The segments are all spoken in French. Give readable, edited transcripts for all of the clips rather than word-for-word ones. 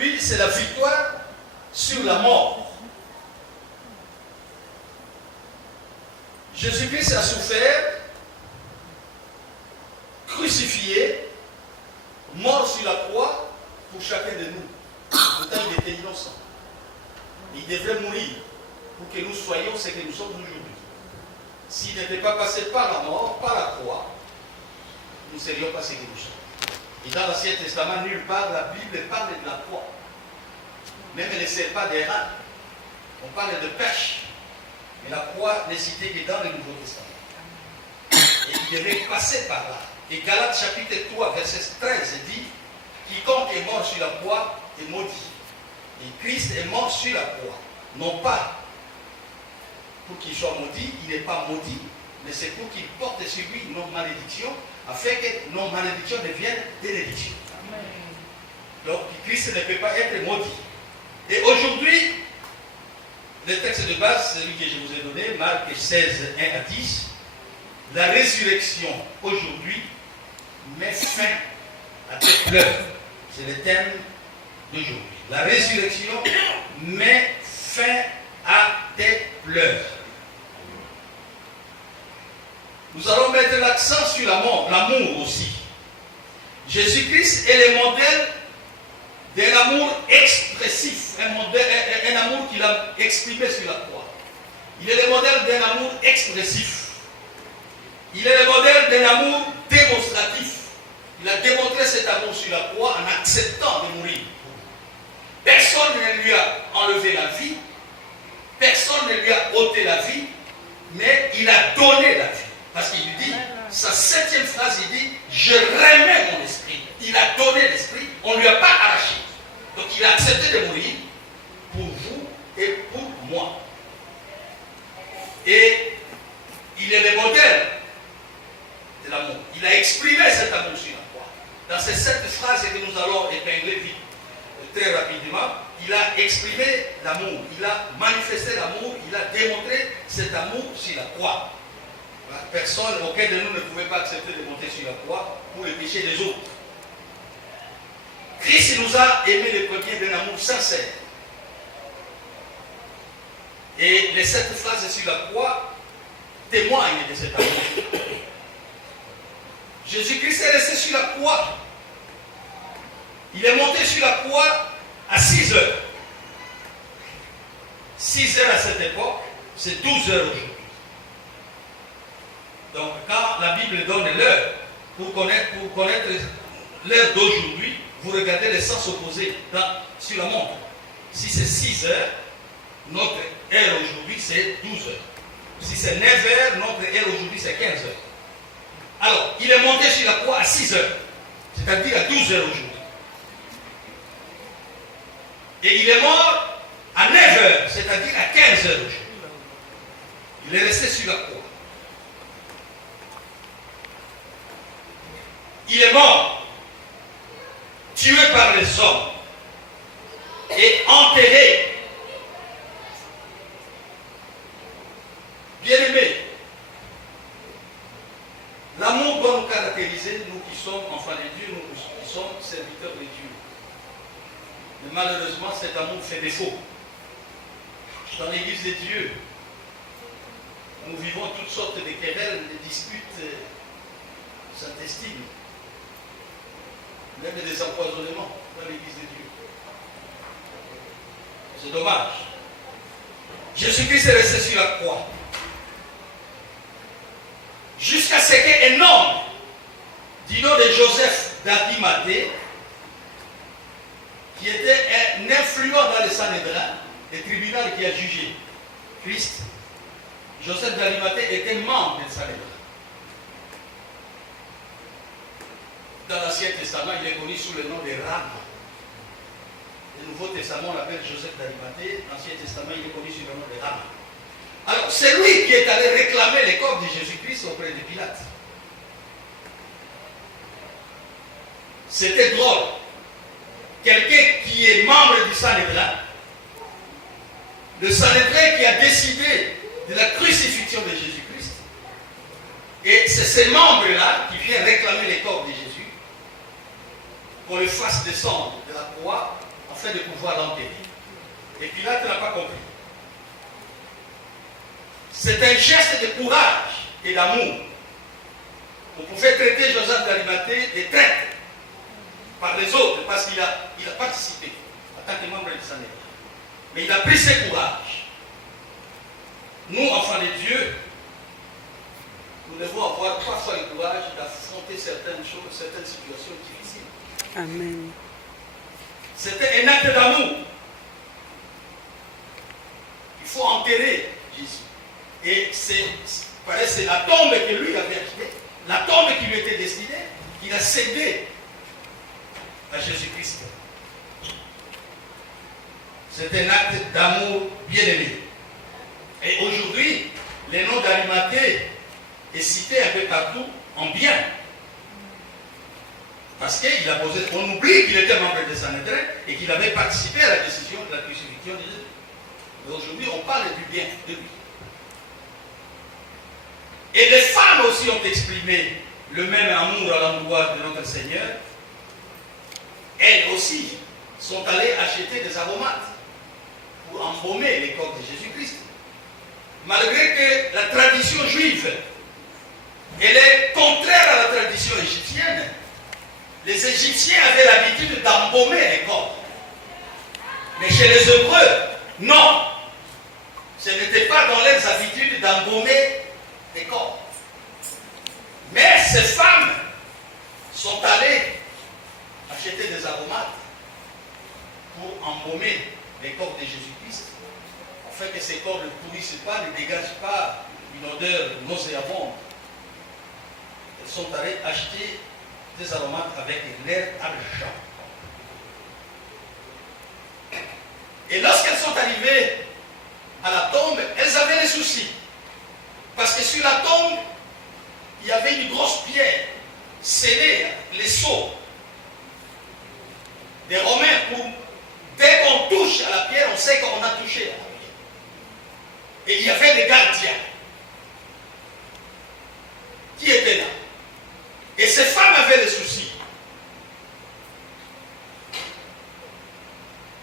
Puis c'est la victoire sur la mort. Jésus-Christ a souffert, crucifié, mort sur la croix pour chacun de nous. Pourtant, il était innocent. Il devrait mourir pour que nous soyons ce que nous sommes aujourd'hui. S'il n'était pas passé par la mort, par la croix, nous ne serions pas ce que nous sommes. Et dans l'Ancien Testament, nulle part la Bible parle de la croix. Même elle ne sert pas des rats. On parle de pêche. Mais la croix n'est citée que dans le Nouveau Testament. Et il devait passer par là. Et Galates chapitre 3, verset 13 dit, quiconque est mort sur la croix est maudit. Et Christ est mort sur la croix. Non pas pour qu'il soit maudit, il n'est pas maudit, mais c'est pour qu'il porte sur lui nos malédictions, afin que nos malédictions deviennent bénédictions. Donc Christ ne peut pas être maudit. Et aujourd'hui, le texte de base, celui que je vous ai donné, Marc 16, 1 à 10, la résurrection aujourd'hui met fin à tes pleurs. C'est le thème d'aujourd'hui. La résurrection met fin à tes pleurs. Nous allons mettre l'accent sur l'amour aussi. Jésus-Christ est le modèle d'un amour expressif, un amour qu'il a exprimé sur la croix. Il est le modèle d'un amour expressif. Il est le modèle d'un amour démonstratif. Il a démontré cet amour sur la croix en acceptant de mourir. Personne ne lui a enlevé la vie, personne ne lui a ôté la vie, mais il a donné la vie. Parce qu'il dit, sa 7e phrase, il dit, je remets mon esprit. Il a donné l'esprit, on ne lui a pas arraché. Donc il a accepté de mourir pour vous et pour moi. Et il est le modèle de l'amour. Il a exprimé cet amour sur la croix. Dans ces 7 phrases que nous allons épingler vite, très rapidement, il a exprimé l'amour, il a manifesté l'amour, il a démontré cet amour sur la croix. Personne, aucun de nous ne pouvait pas accepter de monter sur la croix pour le péché des autres. Christ nous a aimé le premier d'un amour sincère. Et les 7 phrases sur la croix témoignent de cet amour. Jésus-Christ est resté sur la croix. Il est monté sur la croix à 6 heures. 6 heures à cette époque, c'est 12 heures aujourd'hui. Donc, quand la Bible donne l'heure, pour connaître l'heure d'aujourd'hui, vous regardez les sens opposés sur la montre. Si c'est 6 heures, notre heure aujourd'hui, c'est 12 heures. Si c'est 9 heures, notre heure aujourd'hui, c'est 15 heures. Alors, il est monté sur la croix à 6 heures, c'est-à-dire à 12 heures aujourd'hui. Et il est mort à 9 heures, c'est-à-dire à 15 heures aujourd'hui. Il est resté sur la croix. Il est mort, tué par les hommes et enterré. Bien-aimés, l'amour doit nous caractériser, nous qui sommes enfants de Dieu, nous qui sommes serviteurs de Dieu. Mais malheureusement, cet amour fait défaut. Dans l'Église de Dieu, nous vivons toutes sortes de querelles, de disputes s'intestines, même des empoisonnements dans l'Église de Dieu. C'est dommage. Jésus-Christ est resté sur la croix. Jusqu'à ce qu'un homme du nom de Joseph d'Arimathée, qui était un influent dans le Sanhédrin, le tribunal qui a jugé Christ, Joseph d'Arimathée était membre du Sanhédrin. Dans l'Ancien Testament, il est connu sous le nom de Rama. Le Nouveau Testament, on l'appelle Joseph d'Arimathée. L'Ancien Testament, il est connu sous le nom de Rama. Alors, c'est lui qui est allé réclamer les corps de Jésus-Christ auprès de Pilate. C'était drôle. Quelqu'un qui est membre du Sanhédrin, le Sanhédrin qui a décidé de la crucifixion de Jésus-Christ, et c'est ces membres-là qui viennent réclamer les corps de Jésus, qu'on le fasse descendre de la croix, afin de pouvoir l'enterrer. Et Pilate n'a pas compris. C'est un geste de courage et d'amour. On pouvait traiter Joseph d'Arimathée de traître par les autres parce qu'il a participé en tant que membre du Sanhédrin. Mais il a pris ce courage. Nous, enfants de Dieu, nous devons avoir parfois le courage d'affronter certaines choses, certaines situations difficiles. Amen. C'était un acte d'amour. Il faut enterrer Jésus. Et c'est la tombe que lui avait achetée, la tombe qui lui était destinée, qu'il a cédée à Jésus-Christ. C'est un acte d'amour bien-aimé. Et aujourd'hui, le nom d'Arimathée est cité un peu partout en bien. Parce qu'il a posé, on oublie qu'il était membre de Sanhédrin et qu'il avait participé à la décision de la crucifixion de Jésus. Mais aujourd'hui, on parle du bien de lui. Et les femmes aussi ont exprimé le même amour à l'endroit de notre Seigneur. Elles aussi sont allées acheter des aromates pour embaumer les corps de Jésus-Christ. Malgré que la tradition juive, elle est contraire à la tradition égyptienne, les Égyptiens avaient l'habitude d'embaumer les corps. Mais chez les Hébreux, non. Ce n'était pas dans leurs habitudes d'embaumer les corps. Mais ces femmes sont allées acheter des aromates pour embaumer les corps de Jésus-Christ, afin que ces corps ne pourrissent pas, ne dégagent pas une odeur nauséabonde. Elles sont allées acheter des aromates avec leur argent. Et lorsqu'elles sont arrivées à la tombe, elles avaient des soucis. Parce que sur la tombe, il y avait une grosse pierre scellée, les sceaux des Romains. Dès qu'on touche à la pierre, on sait qu'on a touché à la pierre. Et il y avait des gardiens qui étaient là. Et ces femmes avaient des soucis.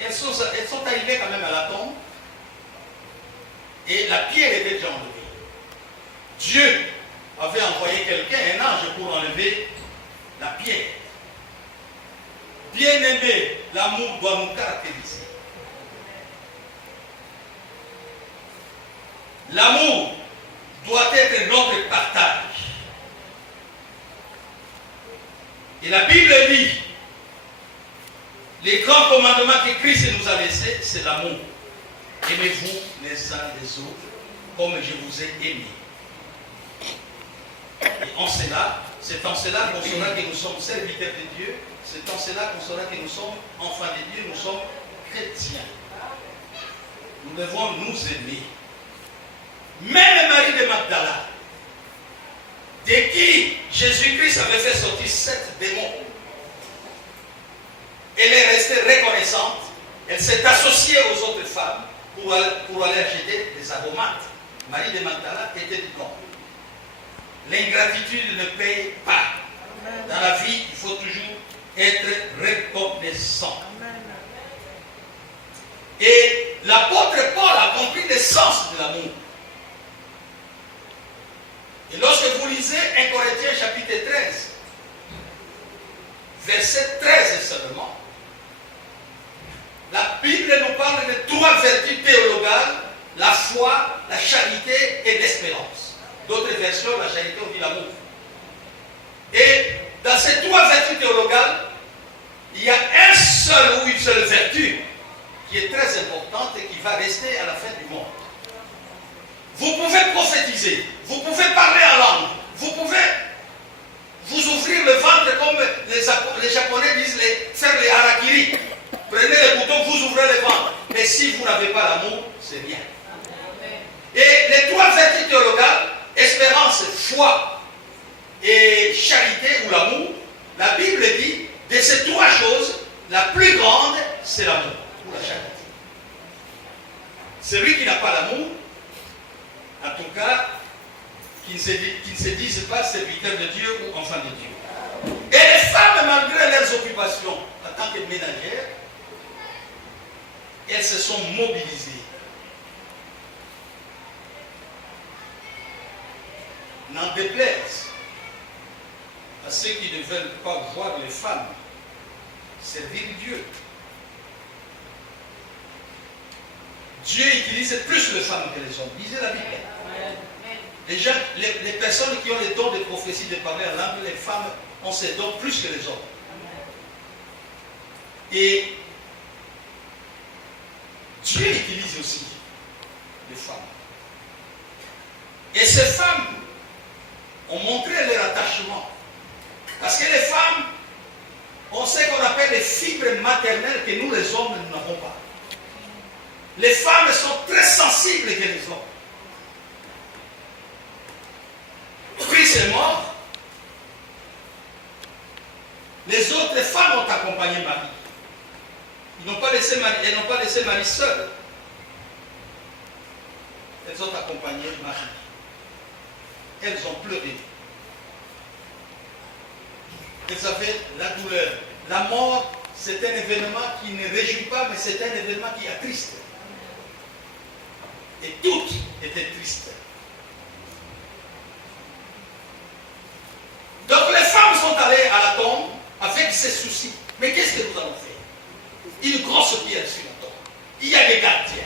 Elles sont arrivées quand même à la tombe. Et la pierre était déjà enlevée. Dieu avait envoyé quelqu'un, un ange, pour enlever la pierre. Bien-aimé, l'amour doit nous caractériser. L'amour doit être notre partage. Et la Bible dit, les grands commandements que Christ nous a laissés, c'est l'amour. Aimez-vous les uns les autres comme je vous ai aimés. Et en cela, c'est en cela qu'on saura que nous sommes serviteurs de Dieu, c'est en cela qu'on saura que nous sommes enfants de Dieu, nous sommes chrétiens. Nous devons nous aimer. Même Marie de Magdala, de qui Jésus-Christ avait fait sortir 7 démons, elle est restée reconnaissante, elle s'est associée aux autres femmes pour aller acheter des aromates. Marie de Magdala était du non. L'ingratitude ne paye pas. Dans la vie, il faut toujours être reconnaissant. Et l'apôtre Paul a compris l'essence de l'amour. Et lorsque vous lisez 1 Corinthiens chapitre 13, verset 13 seulement, la Bible nous parle de 3 vertus théologales: la foi, la charité et l'espérance. D'autres versions, la charité, on dit l'amour. Et dans ces 3 vertus théologales, il y a un seul ou une seule vertu qui est très importante et qui va rester à la fin du monde. Vous pouvez prophétiser, vous pouvez parler en langue, vous pouvez vous ouvrir le ventre comme les Japonais disent, faire les harakiri. Prenez les boutons, vous ouvrez le ventre. Mais si vous n'avez pas l'amour, c'est rien. Et les 3 vertus théologales, espérance, foi et charité ou l'amour, la Bible dit, de ces 3 choses, la plus grande, c'est l'amour ou la charité. Celui qui n'a pas l'amour, en tout cas, qui ne se disent pas serviteurs de Dieu ou enfants de Dieu. Et les femmes, malgré leurs occupations en tant que ménagères, elles se sont mobilisées. N'en déplaise à ceux qui ne veulent pas voir les femmes servir Dieu. Dieu utilise plus les femmes que les hommes. Lisez la Bible. Les gens, les personnes qui ont les dons de prophétie, de parler en langue, les femmes ont ces dons plus que les hommes. Et Dieu utilise aussi les femmes. Et ces femmes ont montré leur attachement. Parce que les femmes ont ce qu'on appelle les fibres maternelles que nous les hommes nous n'avons pas. Les femmes sont très sensibles que les hommes. Christ est mort. Les autres femmes ont accompagné Marie. Elles n'ont pas laissé Marie seule. Elles ont accompagné Marie. Elles ont pleuré. Elles avaient la douleur. La mort, c'est un événement qui ne réjouit pas, mais c'est un événement qui attriste. Et toutes étaient tristes. Donc les femmes sont allées à la tombe avec ces soucis. Mais qu'est-ce que nous allons faire? Une grosse pierre sur la tombe. Il y a des gardiens.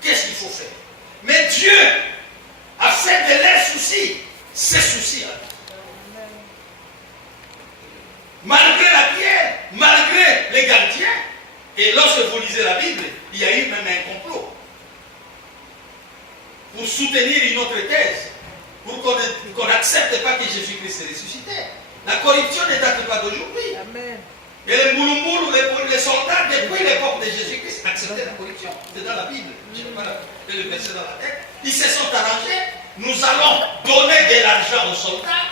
Qu'est-ce qu'il faut faire? Mais Dieu a fait de leurs soucis ses soucis. Malgré la pierre, malgré les gardiens, et lorsque vous lisez la Bible, il y a eu même un complot pour soutenir une autre thèse, pour qu'on n'accepte pas que Jésus-Christ est ressuscité. La corruption ne date pas d'aujourd'hui. Et les moulumboulou, les soldats, depuis l'époque de Jésus-Christ, acceptaient la corruption. C'est dans la Bible. Je ne vais pas le verset dans la tête. Ils se sont arrangés. Nous allons donner de l'argent aux soldats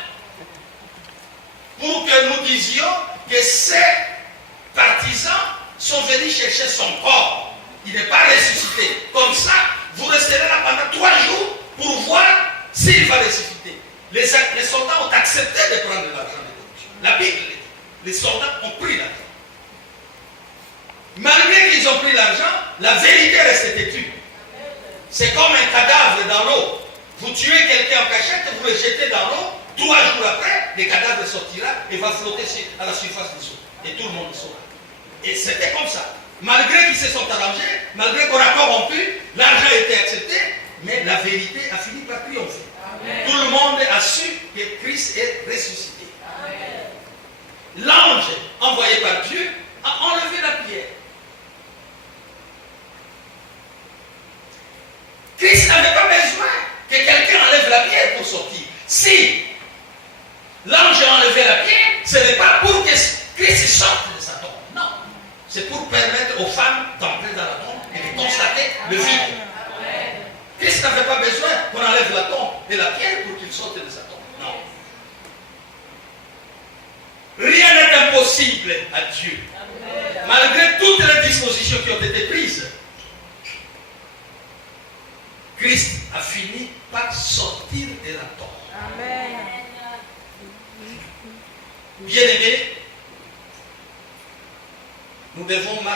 pour que nous disions que ces partisans sont venus chercher son corps. Il n'est pas ressuscité. Comme ça, vous resterez là pendant 3 jours pour voir s'il va ressusciter. Les soldats ont accepté de prendre l'argent de corruption. La Bible dit. Les soldats ont pris l'argent. Malgré qu'ils ont pris l'argent, la vérité reste têtue. C'est comme un cadavre dans l'eau. Vous tuez quelqu'un en cachette, vous le jetez dans l'eau, 3 jours après, le cadavre sortira et va flotter à la surface des eaux. Et tout le monde le saura. Et c'était comme ça. Malgré qu'ils se sont arrangés, malgré qu'on a corrompu, l'argent a été accepté, mais la vérité a fini par triompher. Amen. Tout le monde a su que Christ est ressuscité. L'ange envoyé par Dieu a enlevé la pierre. Christ n'avait pas besoin que quelqu'un enlève la pierre pour sortir. Si l'ange a enlevé la pierre, ce n'est pas pour que Christ sorte de sa tombe. Non. C'est pour permettre aux femmes d'entrer dans la tombe et de constater le vide. Christ n'avait pas besoin qu'on enlève la tombe et la pierre pour qu'il sorte de sa tombe. Non. Rien n'est impossible à Dieu. Amen. Malgré toutes les dispositions qui ont été prises, Christ a fini par sortir de la tombe. Amen. Bien-aimés, nous devons marcher.